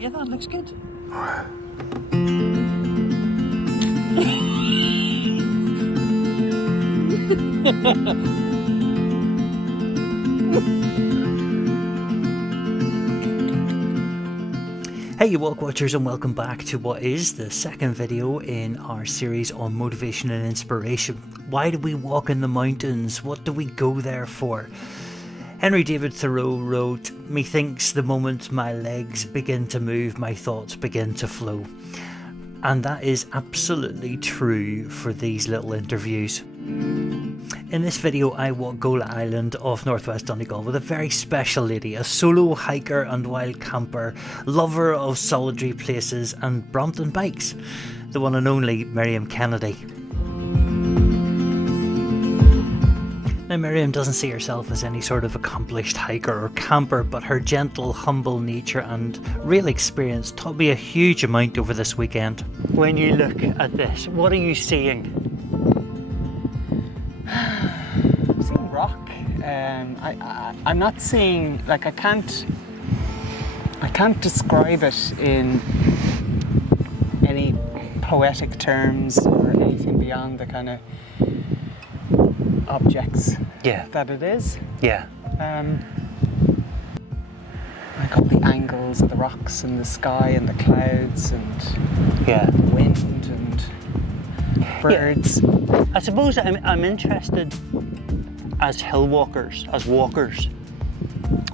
Yeah, that looks good. Hey you Walkwatchers, and welcome back to what is the second video in our series on motivation and inspiration. Why do we walk in the mountains? What do we go there for? Henry David Thoreau wrote, "Methinks the moment my legs begin to move, my thoughts begin to flow." And that is absolutely true for these little interviews. In this video I walk Gola Island off northwest Donegal with a very special lady, a solo hiker and wild camper, lover of solitary places and Brompton bikes, the one and only Miriam Kennedy. Now Miriam doesn't see herself as any sort of accomplished hiker or camper, but her gentle, humble nature and real experience taught me a huge amount over this weekend. When you look at this, what are you seeing? I'm seeing rock. I'm not seeing, like, I can't describe it in any poetic terms or anything beyond the kind of objects that it is. Yeah. Like all the angles of the rocks and the sky and the clouds and wind and birds. Yeah. I suppose I'm interested as hill walkers, as walkers,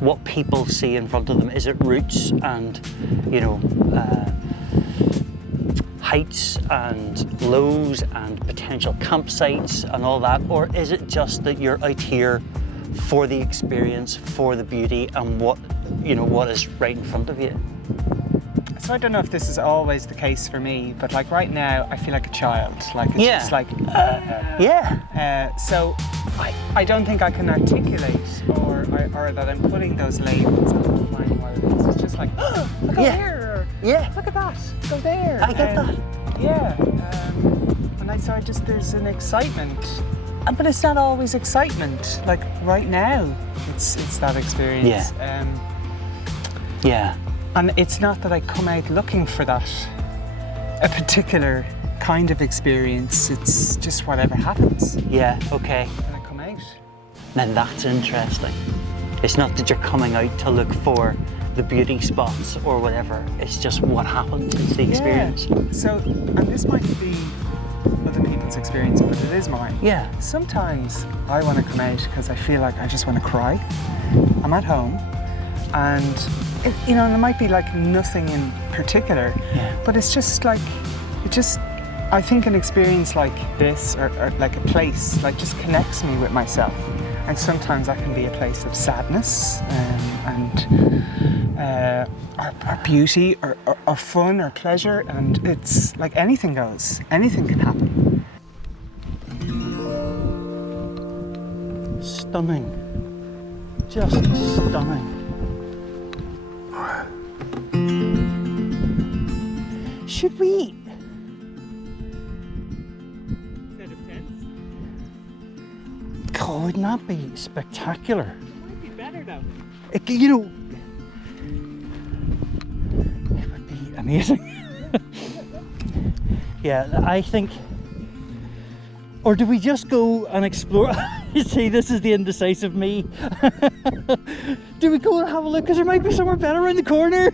what people see in front of them. Is it routes and, heights and lows and potential campsites and all that, or is it just that you're out here for the experience, for the beauty and what is right in front of you? So I don't know if this is always the case for me, but like right now I feel like a child. Like it's just like so I don't think I can articulate or that I'm putting those labels and defining what it is. It's just like, oh, look over here. Look at that. Go there. I get that. Yeah. There's an excitement, but it's not always excitement. Like right now, it's that experience. And it's not that I come out looking for that, a particular kind of experience. It's just whatever happens. Yeah, okay. When I come out. Now that's interesting. It's not that you're coming out to look for the beauty spots or whatever. It's just what happens. It's the experience. So, and this might be other people's experience, but it is mine. Yeah. Sometimes I want to come out because I feel like I just want to cry. I'm at home and there might be like nothing in particular, but it's just like, I think an experience like this or like a place like just connects me with myself. And sometimes that can be a place of sadness or beauty or fun or pleasure, and it's like anything goes, anything can happen. Stunning, just stunning. Should we? Instead of tents? God, wouldn't that be spectacular? It might be better though. It would be amazing. Yeah, I think. Or do we just go and explore? You see, this is the indecisive me. Do we go and have a look? Because there might be somewhere better around the corner.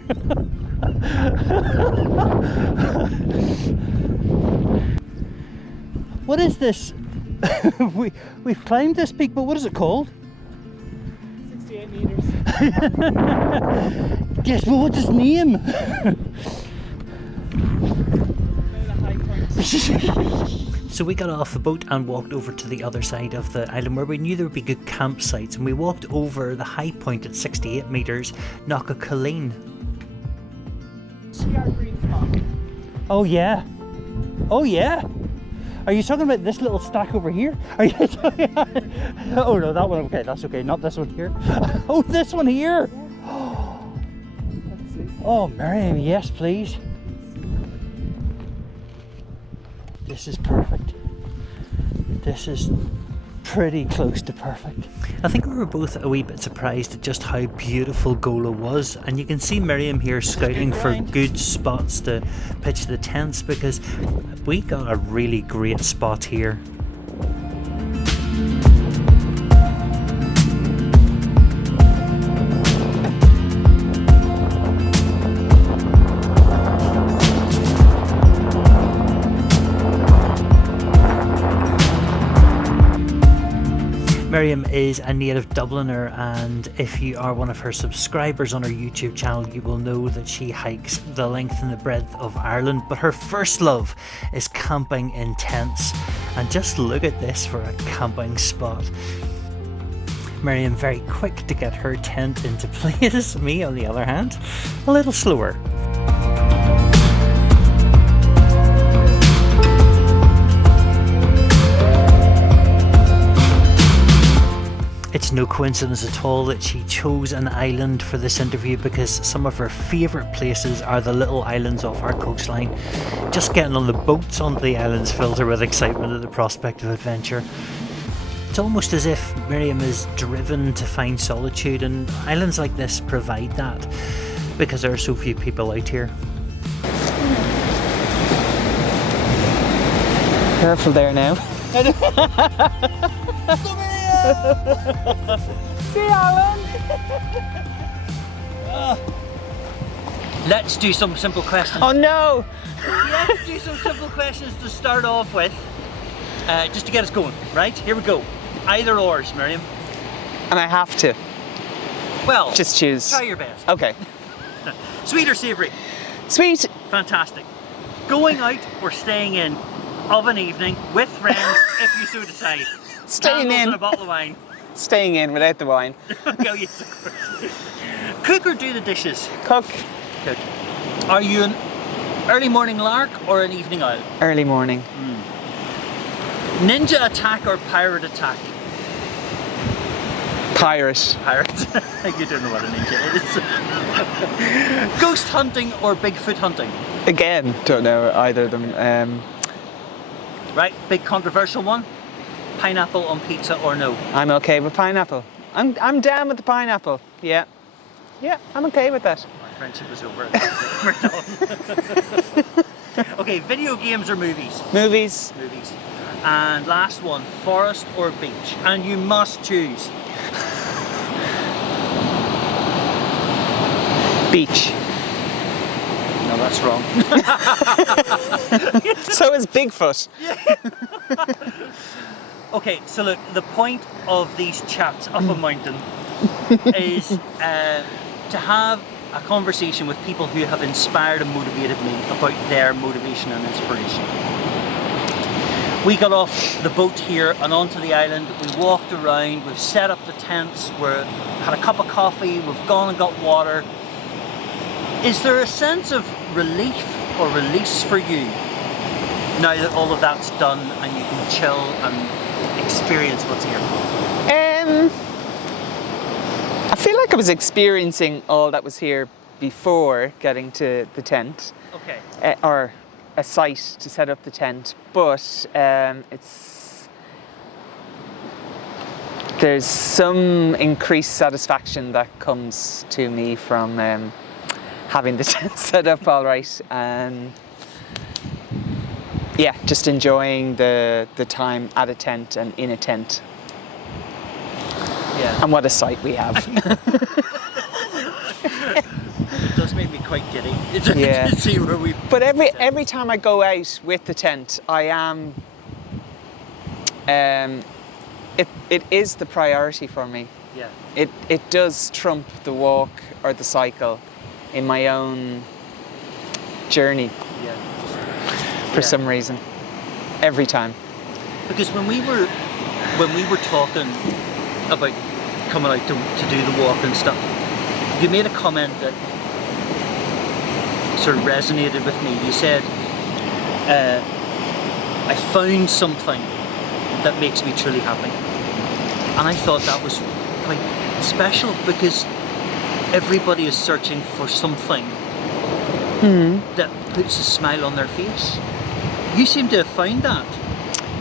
What is this? We've climbed this peak, but what is it called? 68 meters. Yes, well, what's its name? So we got off the boat and walked over to the other side of the island where we knew there would be good campsites, and we walked over the high point at 68 metres, Alyn. See our green spot. Oh yeah. Oh yeah. Are you talking about this little stack over here? Are you talking... Oh no, that one. Okay, that's okay. Not this one here. Oh, this one here. Let's see. Oh, Miriam, yes, please. This is perfect. This is pretty close to perfect. I think we were both a wee bit surprised at just how beautiful Gola was, and you can see Miriam here scouting for good spots to pitch the tents, because we got a really great spot here. Miriam is a native Dubliner, and if you are one of her subscribers on her YouTube channel, you will know that she hikes the length and the breadth of Ireland, but her first love is camping in tents. And just look at this for a camping spot. Miriam very quick to get her tent into place. Me, on the other hand, a little slower. It's no coincidence at all that she chose an island for this interview, because some of her favourite places are the little islands off our coastline. Just getting on the boats onto the islands fills her with excitement at the prospect of adventure. It's almost as if Miriam is driven to find solitude, and islands like this provide that, because there are so few people out here. Careful there now. See, Alyn. Let's do some simple questions. Oh no! Let's do some simple questions to start off with, just to get us going. Right, here we go. Either ors, Miriam. And I have to. Well, just choose. Try your best. Okay. Sweet or savoury? Sweet. Fantastic. Going out or staying in of an evening with friends, if you so decide. Staying Candles in. And a bottle of wine. Staying in without the wine. Oh, yes, of course. Cook or do the dishes? Cook. Cook. Are you an early morning lark or an evening owl? Early morning. Ninja attack or pirate attack? Pirate. Pirate. You don't know what a ninja is. Ghost hunting or Bigfoot hunting? Again, don't know either of them. Right, big controversial one. Pineapple on pizza or no? I'm okay with pineapple. I'm down with the pineapple. Yeah. Yeah, I'm okay with that. My friendship is over. We're done. Okay, video games or movies? Movies. Movies. And last one, forest or beach? And you must choose. Beach. No, that's wrong. So is Bigfoot. Okay, so look, the point of these chats up a mountain is to have a conversation with people who have inspired and motivated me about their motivation and inspiration. We got off the boat here and onto the island, we walked around, we've set up the tents, we had a cup of coffee, we've gone and got water. Is there a sense of relief or release for you now that all of that's done and you can chill and experience what's here? I feel like I was experiencing all that was here before getting to the tent. Okay. Or a site to set up the tent, but there's some increased satisfaction that comes to me from having the tent set up all right, and yeah, just enjoying the time at a tent and in a tent. Yeah. And what a sight we have. It does make me quite giddy. Yeah. To see where we. But every time I go out with the tent, I am. It is the priority for me. Yeah. It does trump the walk or the cycle in my own journey. Yeah. For some reason, every time. Because when we were talking about coming out to do the walk and stuff, you made a comment that sort of resonated with me. You said, I found something that makes me truly happy. And I thought that was quite special, because everybody is searching for something that puts a smile on their face. You seem to have found that.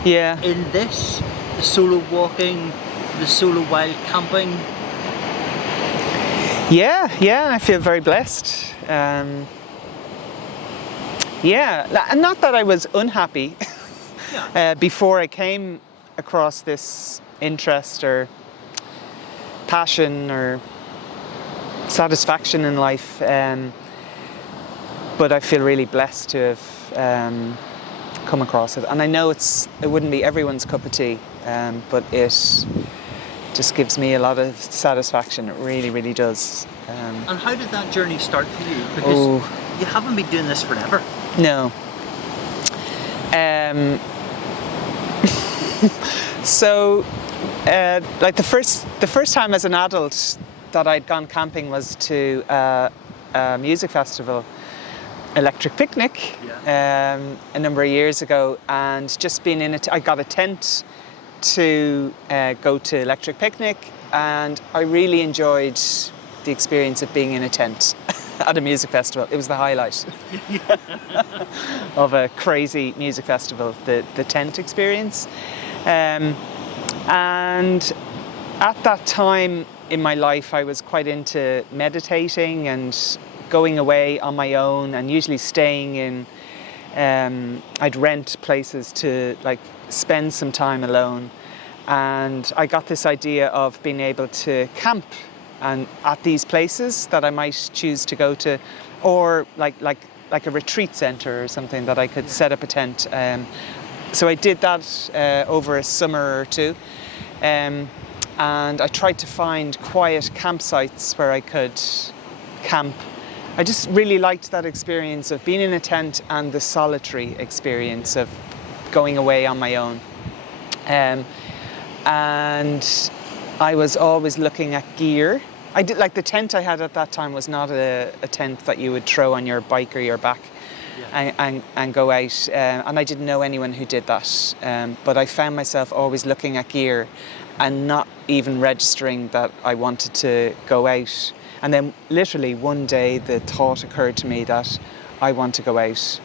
Yeah. In this, the solo walking, the solo wild camping? Yeah, I feel very blessed. Yeah, and not that I was unhappy before I came across this interest or passion or satisfaction in life, but I feel really blessed to have come across it. And I know it wouldn't be everyone's cup of tea, but it just gives me a lot of satisfaction. It really, really does. And how did that journey start for you? Because you haven't been doing this forever. No. So, like the first time as an adult that I'd gone camping was to a music festival, Electric Picnic, a number of years ago, and just being in it, I got a tent to go to Electric Picnic, and I really enjoyed the experience of being in a tent at a music festival. It was the highlight of a crazy music festival, the tent experience. And at that time in my life, I was quite into meditating and going away on my own, and usually staying in, I'd rent places to like spend some time alone. And I got this idea of being able to camp and at these places that I might choose to go to, or like a retreat center or something that I could set up a tent. So I did that over a summer or two, and I tried to find quiet campsites where I could camp. I just really liked that experience of being in a tent and the solitary experience of going away on my own. And I was always looking at gear. I did, like, the tent I had at that time was not a tent that you would throw on your bike or your back and go out. And I didn't know anyone who did that. But I found myself always looking at gear and not even registering that I wanted to go out. And then literally one day the thought occurred to me that I want to go out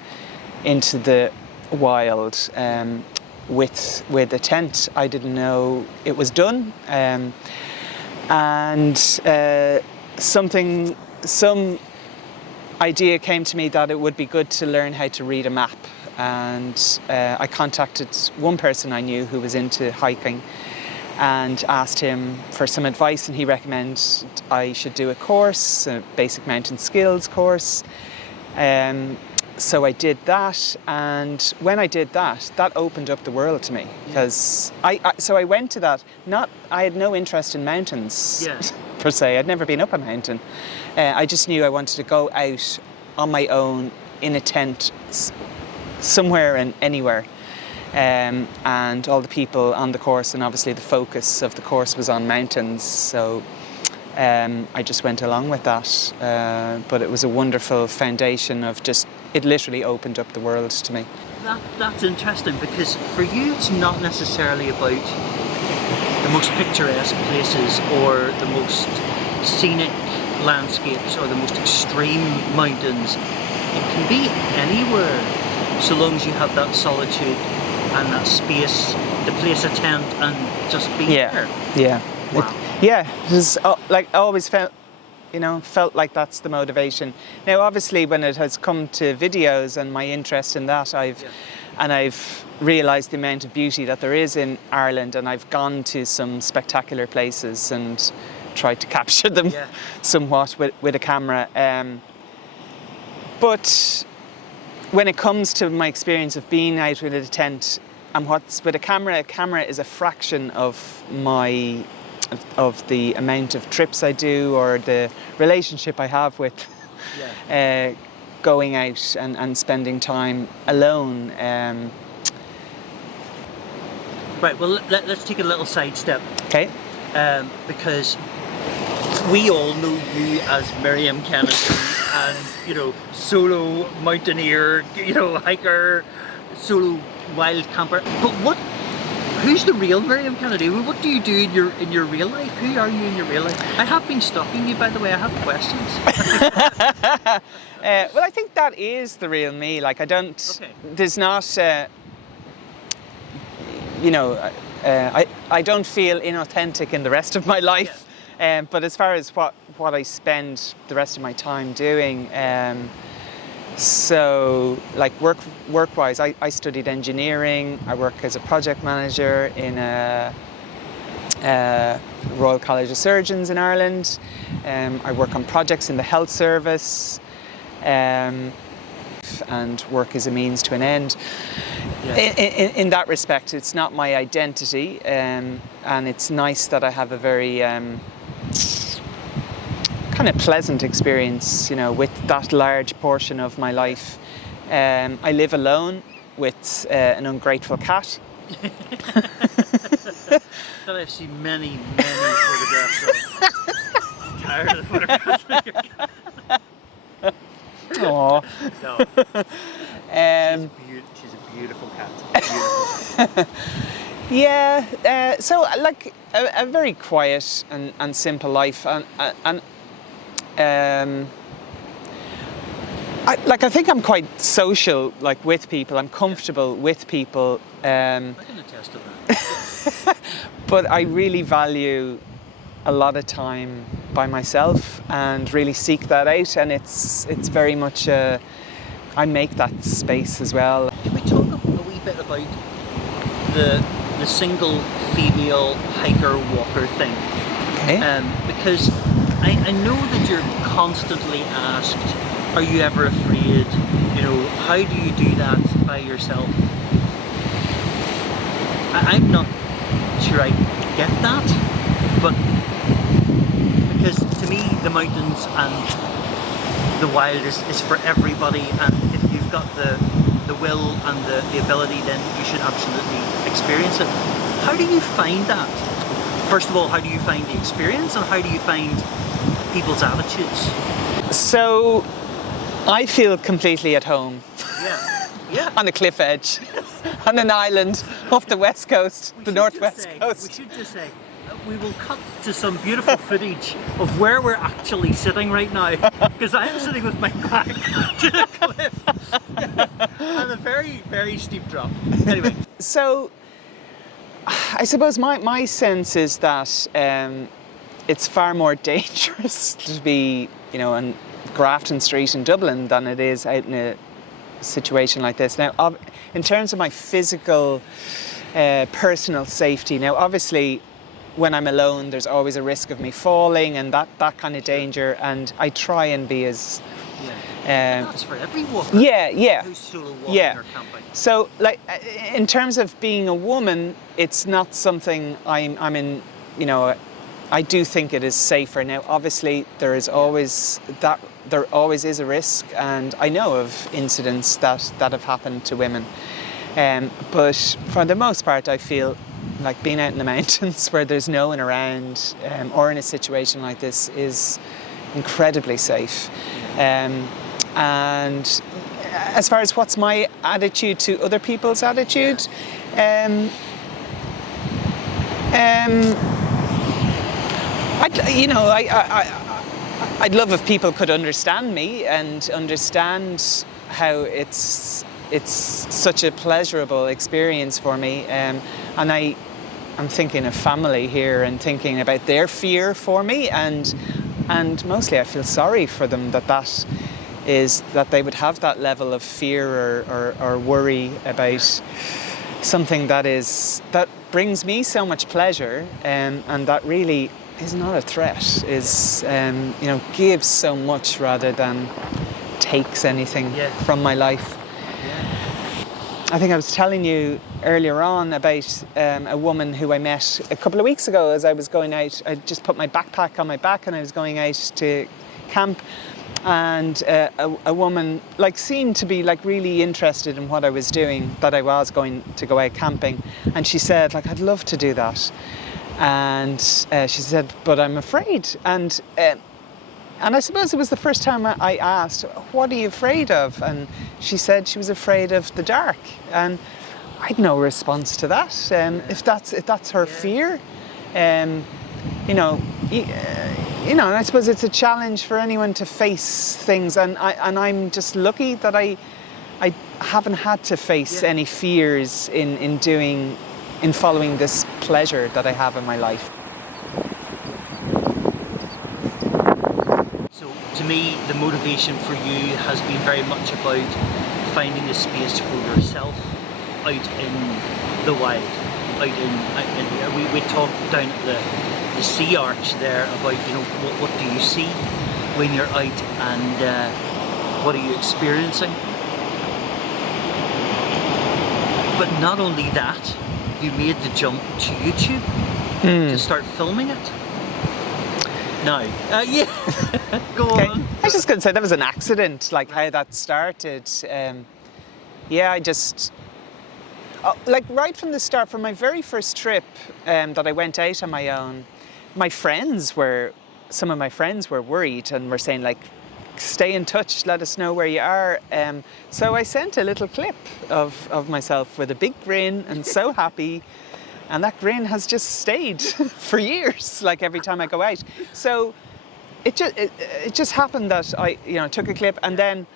into the wild with a tent. I didn't know it was done. Some idea came to me that it would be good to learn how to read a map. And I contacted one person I knew who was into hiking and asked him for some advice, and he recommended I should do a course, a basic mountain skills course. So I did that, and when I did that, that opened up the world to me, because I went to that, I had no interest in mountains per se. I'd never been up a mountain. I just knew I wanted to go out on my own in a tent somewhere and anywhere. And all the people on the course, and obviously the focus of the course was on mountains, so I just went along with that. But it was a wonderful foundation of just, it literally opened up the world to me. That's interesting, because for you it's not necessarily about the most picturesque places or the most scenic landscapes or the most extreme mountains. It can be anywhere, so long as you have that solitude and that space to place a tent and just be there. Yeah. Wow. It was like, I always felt like that's the motivation. Now, obviously, when it has come to videos and my interest in that, I've realised the amount of beauty that there is in Ireland, and I've gone to some spectacular places and tried to capture them somewhat with a camera. But when it comes to my experience of being out with a tent and what's with a camera is a fraction of the amount of trips I do or the relationship I have with going out and spending time alone. Right, well, let's take a little sidestep. Okay. Because we all know you as Miriam Kennedy and, solo mountaineer, hiker, solo wild camper. But who's the real Miriam Kennedy? What do you do in your real life? Who are you in your real life? I have been stalking you, by the way. I have questions. Well, I think that is the real me. Like, I don't... Okay. There's not... I don't feel inauthentic in the rest of my life. But as far as what I spend the rest of my time doing, so like work-wise, I studied engineering. I work as a project manager in a Royal College of Surgeons in Ireland. I work on projects in the health service, and work is a means to an end. In that respect, it's not my identity, and it's nice that I have a very kind of pleasant experience, you know, with that large portion of my life. I live alone with an ungrateful cat. That I've seen many photographs of. Tired of the photographs of your cat. Aww. No. She's a beautiful cat. Beautiful. Yeah, so like a very quiet and simple life, and I think I'm quite social, like with people. I'm comfortable with people. I can attest to that. But I really value a lot of time by myself and really seek that out, and it's very much I make that space as well. Can we talk a wee bit about the single female hiker walker thing? Okay. Because I know that you're constantly asked, are you ever afraid? You know, how do you do that by yourself? I'm not sure I get that, but because to me the mountains and the wild is for everybody, and if you've got the will and the ability, then you should absolutely experience it. How do you find that? First of all, how do you find the experience, and how do you find people's attitudes? So I feel completely at home. Yeah. On a cliff edge, on an island off the west coast, the northwest coast. We should just say, we will cut to some beautiful footage of where we're actually sitting right now, because I am sitting with my back to the cliff and a very steep drop. Anyway. So I suppose my sense is that it's far more dangerous to be, you know, on Grafton Street in Dublin than it is out in a situation like this. Now, in terms of my physical, personal safety, now obviously when I'm alone there's always a risk of me falling and that kind of danger, and I try and be as... That's for every walker. Yeah. Who's solo walking or camping. So, like, in terms of being a woman, it's not something I'm in, you know, I do think it is safer. Now, obviously, there is always is a risk, and I know of incidents that have happened to women. But for the most part, I feel like being out in the mountains where there's no one around, or in a situation like this, is incredibly safe. And as far as what's my attitude to other people's attitude, I'd love if people could understand me and understand how it's such a pleasurable experience for me. And I'm thinking of family here and thinking about their fear for me, and mostly I feel sorry for them that they would have that level of fear or worry about something that brings me so much pleasure, and that really is not a threat, gives so much rather than takes anything from my life. I think I was telling you earlier on about a woman who I met a couple of weeks ago as I was going out. I just put my backpack on my back and I was going out to camp, and a woman seemed to be really interested in what I was doing, that I was going to go out camping, and she said I'd love to do that, and she said, but I'm afraid, and I suppose it was the first time I asked, what are you afraid of? And she said she was afraid of the dark. And I'd no response to that. If that's her fear, and I suppose it's a challenge for anyone to face things. And I'm just lucky that I haven't had to face any fears in doing in following this pleasure that I have in my life. So to me, the motivation for you has been very much about finding a space for yourself out in the wild, we talked down at the sea arch there about, you know, what do you see when you're out, and what are you experiencing? But not only that, you made the jump to YouTube to start filming it. No. Yeah. Go on. I was just going to say that was an accident, like how that started. Yeah, I just... like right from the start, from my very first trip that I went out on my own, some of my friends were worried and were saying, like, stay in touch, let us know where you are. So I sent a little clip of myself with a big grin and so happy. And that grin has just stayed for years, like every time I go out. So it just happened that I, you know, took a clip, and then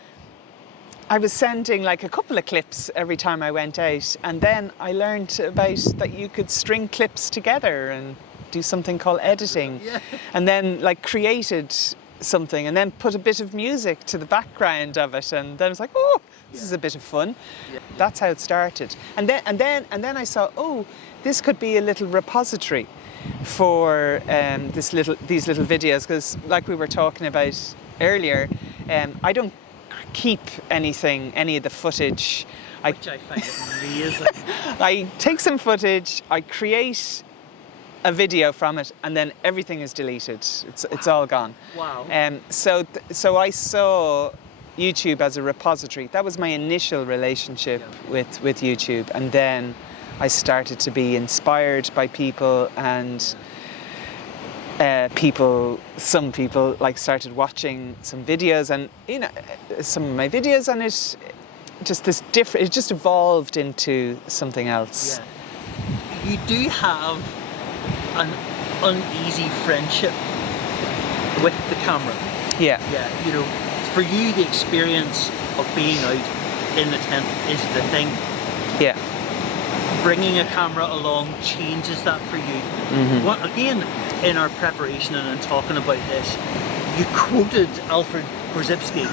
I was sending like a couple of clips every time I went out. And then I learned about that you could string clips together and do something called editing. Yeah. And then like created something and then put a bit of music to the background of it, and then I was like, oh, this is a bit of fun. Yeah. That's how it started. And then I saw, oh, this could be a little repository for these little videos, because like we were talking about earlier, I don't keep any of the footage. Which I find amazing. I take some footage, I create a video from it, and then everything is deleted. It's all gone. Wow. So I saw YouTube as a repository. That was my initial relationship with YouTube, and then I started to be inspired by people, and some people like started watching some videos, and you know, some of my videos, and it just evolved into something else. Yeah. You do have an uneasy friendship with the camera. Yeah. Yeah, you know, for you the experience of being out in the tent is the thing. Yeah. Bringing a camera along changes that for you. Mm-hmm. What, again, in our preparation and in talking about this, you quoted Alfred Korzybski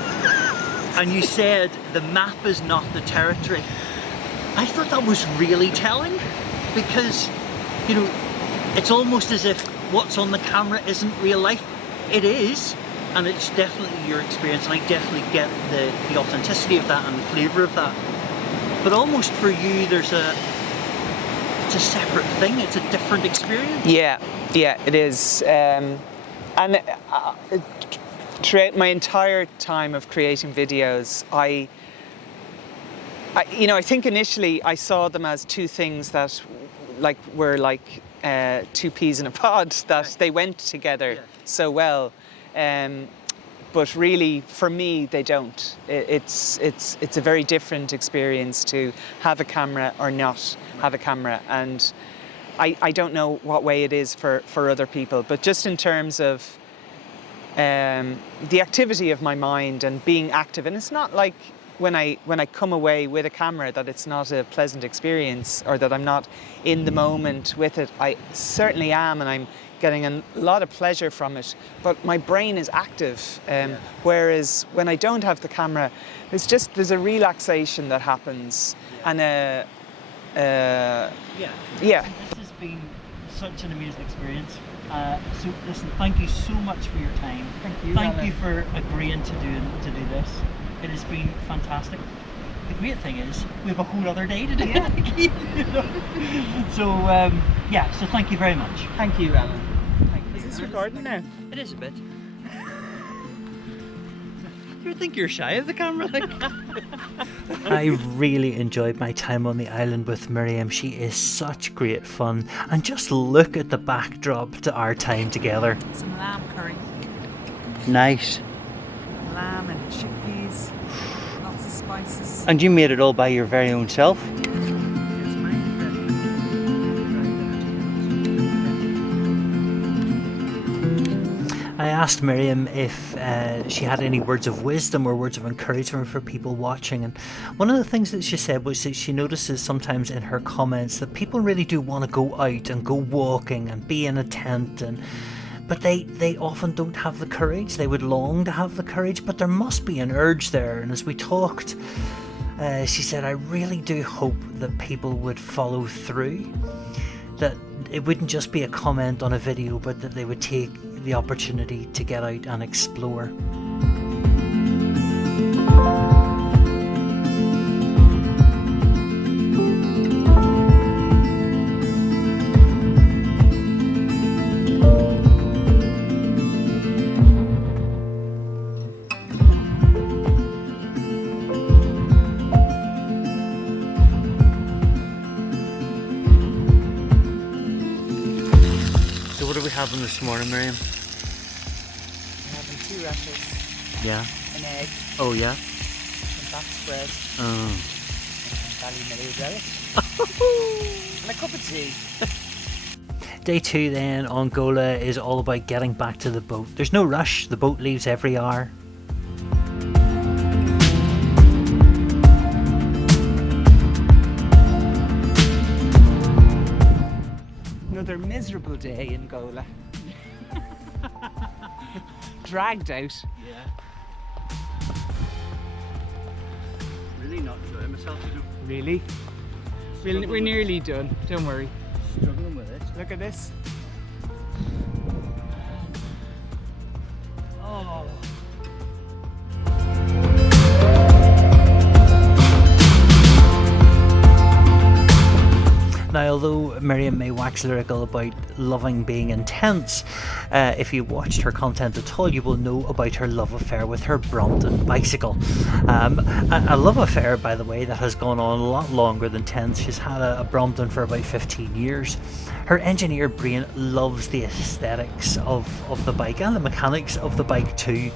and you said the map is not the territory. I thought that was really telling, because, you know, it's almost as if what's on the camera isn't real life. It is, and it's definitely your experience, and I definitely get the authenticity of that and the flavour of that. But almost for you, it's a separate thing, it's a different experience. Yeah, it is. And throughout my entire time of creating videos, I think initially I saw them as two things that were like two peas in a pod, that they went together so well. But really, for me, they don't. It's a very different experience to have a camera or not have a camera. And I don't know what way it is for other people, but just in terms of the activity of my mind and being active, and it's not like when I come away with a camera that it's not a pleasant experience or that I'm not in the moment with it. I certainly am, and I'm getting a lot of pleasure from it, but my brain is active. Whereas when I don't have the camera, there's a relaxation that happens, and This has been such an amazing experience. So listen, thank you so much for your time. Thank you for agreeing to do this. It has been fantastic. The great thing is we have a whole other day to do it. You know? So thank you very much. Thank you, Alyn. Is this recording now? It is a bit. You would think you're shy of the camera. I really enjoyed my time on the island with Miriam. She is such great fun, and just look at the backdrop to our time together. Some lamb curry. Nice. Lamb and chickpeas. Lots of spices. And you made it all by your very own self? I asked Miriam if she had any words of wisdom or words of encouragement for people watching, and one of the things that she said was that she notices sometimes in her comments that people really do want to go out and go walking and be in a tent, but they often don't have the courage. They would long to have the courage, but there must be an urge there. And as we talked, she said, I really do hope that people would follow through, that it wouldn't just be a comment on a video, but that they would take the opportunity to get out and explore. So what are we having this morning, Miriam? I'm having 2 rashers, Yeah. an egg, Oh yeah. some back spread, Oh. some ballymilly relish, and a cup of tea. Day 2 then on Gola is all about getting back to the boat. There's no rush. The boat leaves every hour. Another miserable day in Gola. Dragged out. Yeah. Really not enjoying myself, you know. Really? We're nearly done, don't worry. Struggling with it. Look at this. Oh. Now, although Miriam may wax lyrical about loving being intense, if you watched her content at all, you will know about her love affair with her Brompton bicycle. A love affair, by the way, that has gone on a lot longer than 10. She's had a Brompton for about 15 years. Her engineer brain loves the aesthetics of the bike and the mechanics of the bike too.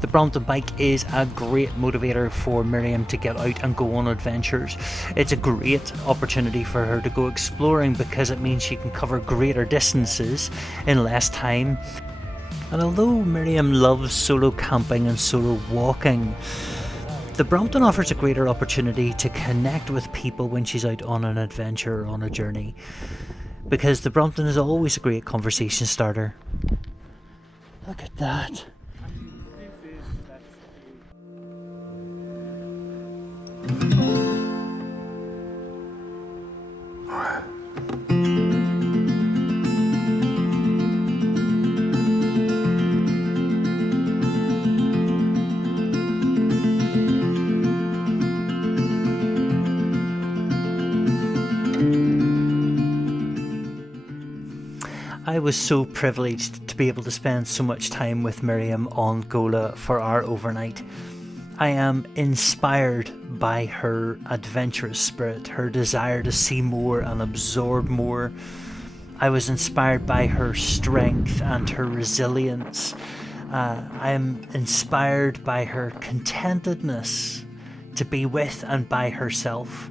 The Brompton bike is a great motivator for Miriam to get out and go on adventures. It's a great opportunity for her to go exploring because it means she can cover greater distances in less time. And although Miriam loves solo camping and solo walking, the Brompton offers a greater opportunity to connect with people when she's out on an adventure or on a journey, because the Brompton is always a great conversation starter. Look at that. I was so privileged to be able to spend so much time with Miriam on Gola for our overnight. I am inspired by her adventurous spirit, her desire to see more and absorb more. I was inspired by her strength and her resilience. I am inspired by her contentedness to be with and by herself.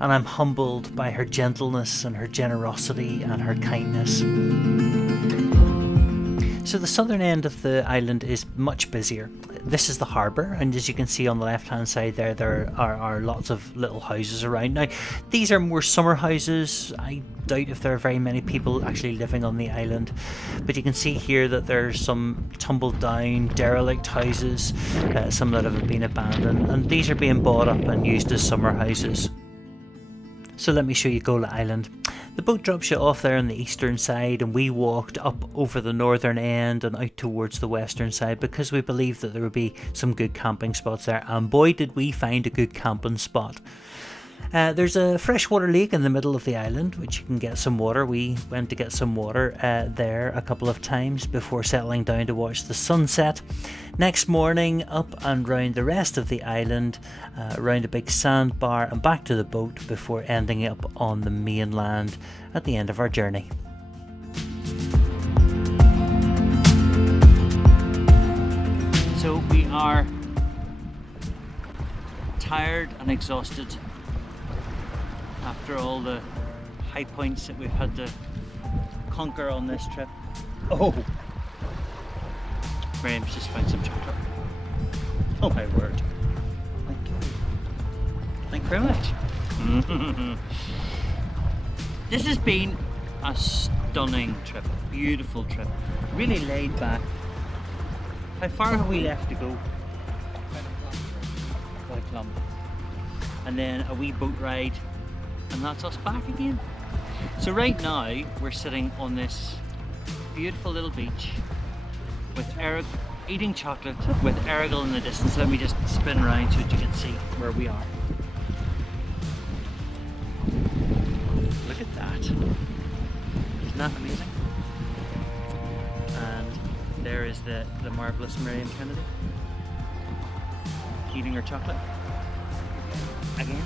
And I'm humbled by her gentleness and her generosity and her kindness. So the southern end of the island is much busier. This is the harbour, and as you can see on the left hand side there are lots of little houses around. Now these are more summer houses. I doubt if there are very many people actually living on the island, but you can see here that there's some tumbled down derelict houses, some that have been abandoned, and these are being bought up and used as summer houses. So let me show you Gola Island. The boat drops you off there on the eastern side, and we walked up over the northern end and out towards the western side because we believed that there would be some good camping spots there, and boy did we find a good camping spot. There's a freshwater lake in the middle of the island which you can get some water. We went to get some water there a couple of times before settling down to watch the sunset. Next morning, up and round the rest of the island, around a big sandbar and back to the boat before ending up on the mainland at the end of our journey. So we are tired and exhausted after all the high points that we've had to conquer on this trip. Oh, Miriam's just found some chocolate. Oh my word. Thank you. Thank you very much. This has been a stunning trip, beautiful trip, really laid back. How far have we left to go? About a kilometre. And then a wee boat ride, and that's us back again. So right now we're sitting on this beautiful little beach with Eric eating chocolate with Erigel in the distance. Let me just spin around so that you can see where we are. Look at that. Isn't that amazing? And there is the marvellous Miriam Kennedy eating her chocolate. Again.